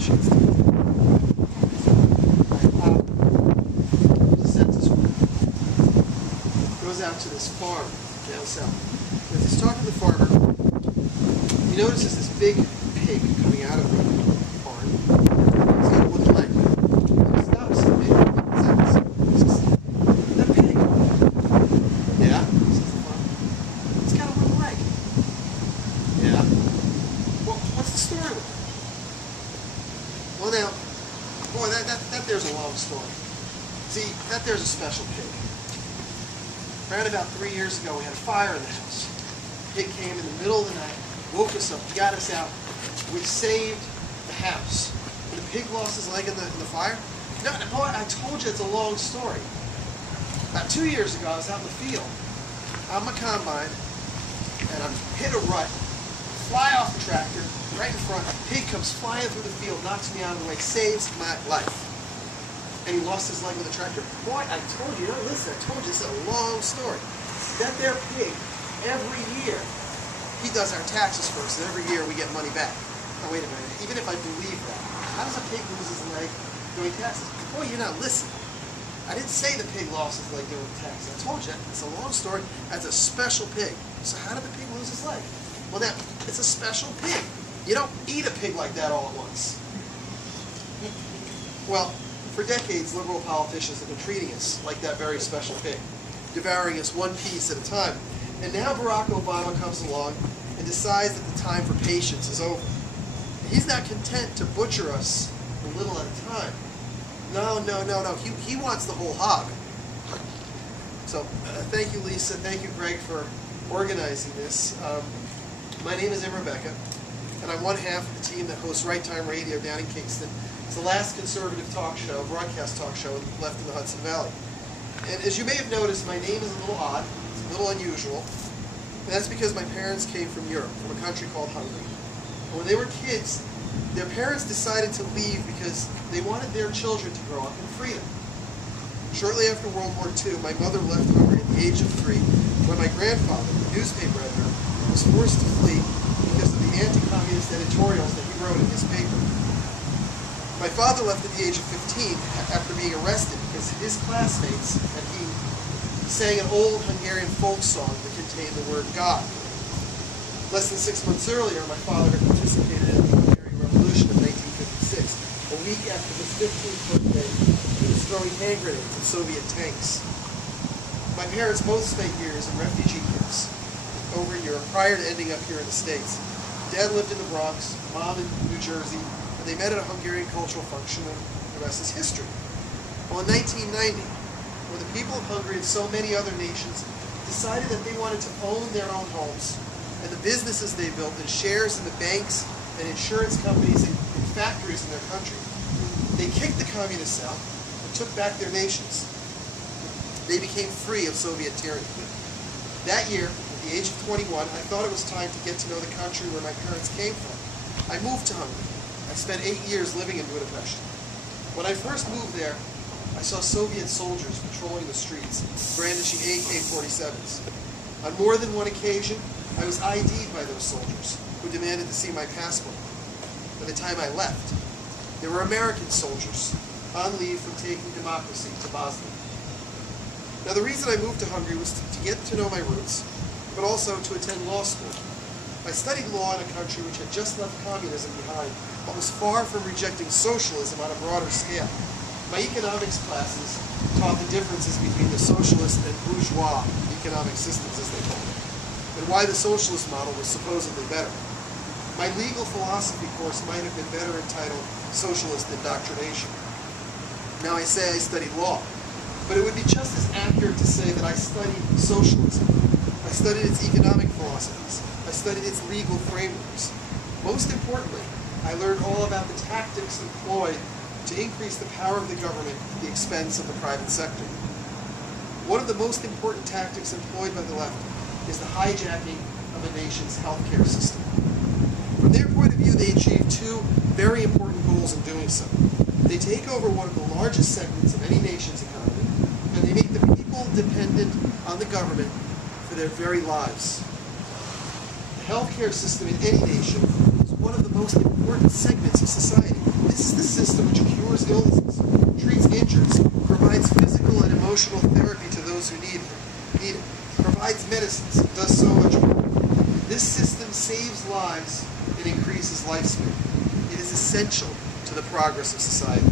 chance to the census worker goes out to this farm down south. As he's talking to the farmer, he notices this big pig coming out of the barn. He's got a wooden leg. He stops and says, "That pig." "Yeah," says the farmer. "It's got a wooden leg." "Yeah." "Well, what's the story with it?" "Well, now, boy, that there's a long story. See, that there's a special pig. Around about 3 years ago, we had a fire in the house. The pig came in the middle of the night, woke us up, got us out. We saved the house. And the pig lost his leg in the fire? No, boy, I told you it's a long story. About 2 years ago, I was out in the field. I'm a combine, and I'm hit a rut. Fly off the tractor, right in front. Pig comes flying through the field, knocks me out of the way, saves my life. And he lost his leg with a tractor. Boy, I told you, listen, I told you, this is a long story. That there pig, every year, he does our taxes first, and every year we get money back. Now, wait a minute, even if I believe that, how does a pig lose his leg doing taxes? Boy, you're not listening. I didn't say the pig lost his leg doing taxes. I told you, it's a long story. That's a special pig. So how did the pig lose his leg? Well, now, it's a special pig. You don't eat a pig like that all at once. Well, for decades, liberal politicians have been treating us like that very special pig, devouring us one piece at a time. And now Barack Obama comes along and decides that the time for patience is over. He's not content to butcher us a little at a time. No. He wants the whole hog. So thank you, Lisa. Thank you, Greg, for organizing this. My name is Rebecca, and I'm one half of the team that hosts Right Time Radio down in Kingston. It's the last conservative talk show, broadcast talk show left in the Hudson Valley. And as you may have noticed, my name is a little odd. It's a little unusual. And that's because my parents came from Europe, from a country called Hungary. And when they were kids, their parents decided to leave because they wanted their children to grow up in freedom. Shortly after World War II, my mother left Hungary at the age of 3 when my grandfather, a newspaper editor, was forced to flee because of the anti-communist editorials that he wrote in his paper. My father left at the age of 15 after being arrested because his classmates and he sang an old Hungarian folk song that contained the word God. Less than 6 months earlier, my father had participated in the Hungarian Revolution of 1956. A week after his 15th birthday, he was throwing hand grenades at Soviet tanks. My parents both spent years in refugee camps over in Europe prior to ending up here in the States. Dad lived in the Bronx, Mom in New Jersey, and they met at a Hungarian cultural function, and the rest is history. Well, in 1990, when the people of Hungary and so many other nations decided that they wanted to own their own homes and the businesses they built and shares in the banks and insurance companies and factories in their country, they kicked the communists out and took back their nations. They became free of Soviet tyranny. That year, at the age of 21, I thought it was time to get to know the country where my parents came from. I moved to Hungary. I spent 8 years living in Budapest. When I first moved there, I saw Soviet soldiers patrolling the streets, brandishing AK-47s. On more than one occasion, I was ID'd by those soldiers, who demanded to see my passport. By the time I left, there were American soldiers on leave from taking democracy to Bosnia. Now, the reason I moved to Hungary was to get to know my roots, but also to attend law school. I studied law in a country which had just left communism behind, but was far from rejecting socialism on a broader scale. My economics classes taught the differences between the socialist and bourgeois economic systems, as they called it, and why the socialist model was supposedly better. My legal philosophy course might have been better entitled Socialist Indoctrination. Now I say I studied law, but it would be just as accurate to say that I studied socialism. I studied its economic philosophies. I studied its legal frameworks. Most importantly, I learned all about the tactics employed to increase the power of the government at the expense of the private sector. One of the most important tactics employed by the left is the hijacking of a nation's healthcare system. From their point of view, they achieve two very important goals in doing so. They take over one of the largest segments of any nation's economy, and they make the people dependent on the government for their very lives. The healthcare system in any nation is one of the most important segments of society. This system which cures illnesses, treats injuries, provides physical and emotional therapy to those who need it, provides medicines, does so much more. This system saves lives and increases lifespan. It is essential to the progress of society.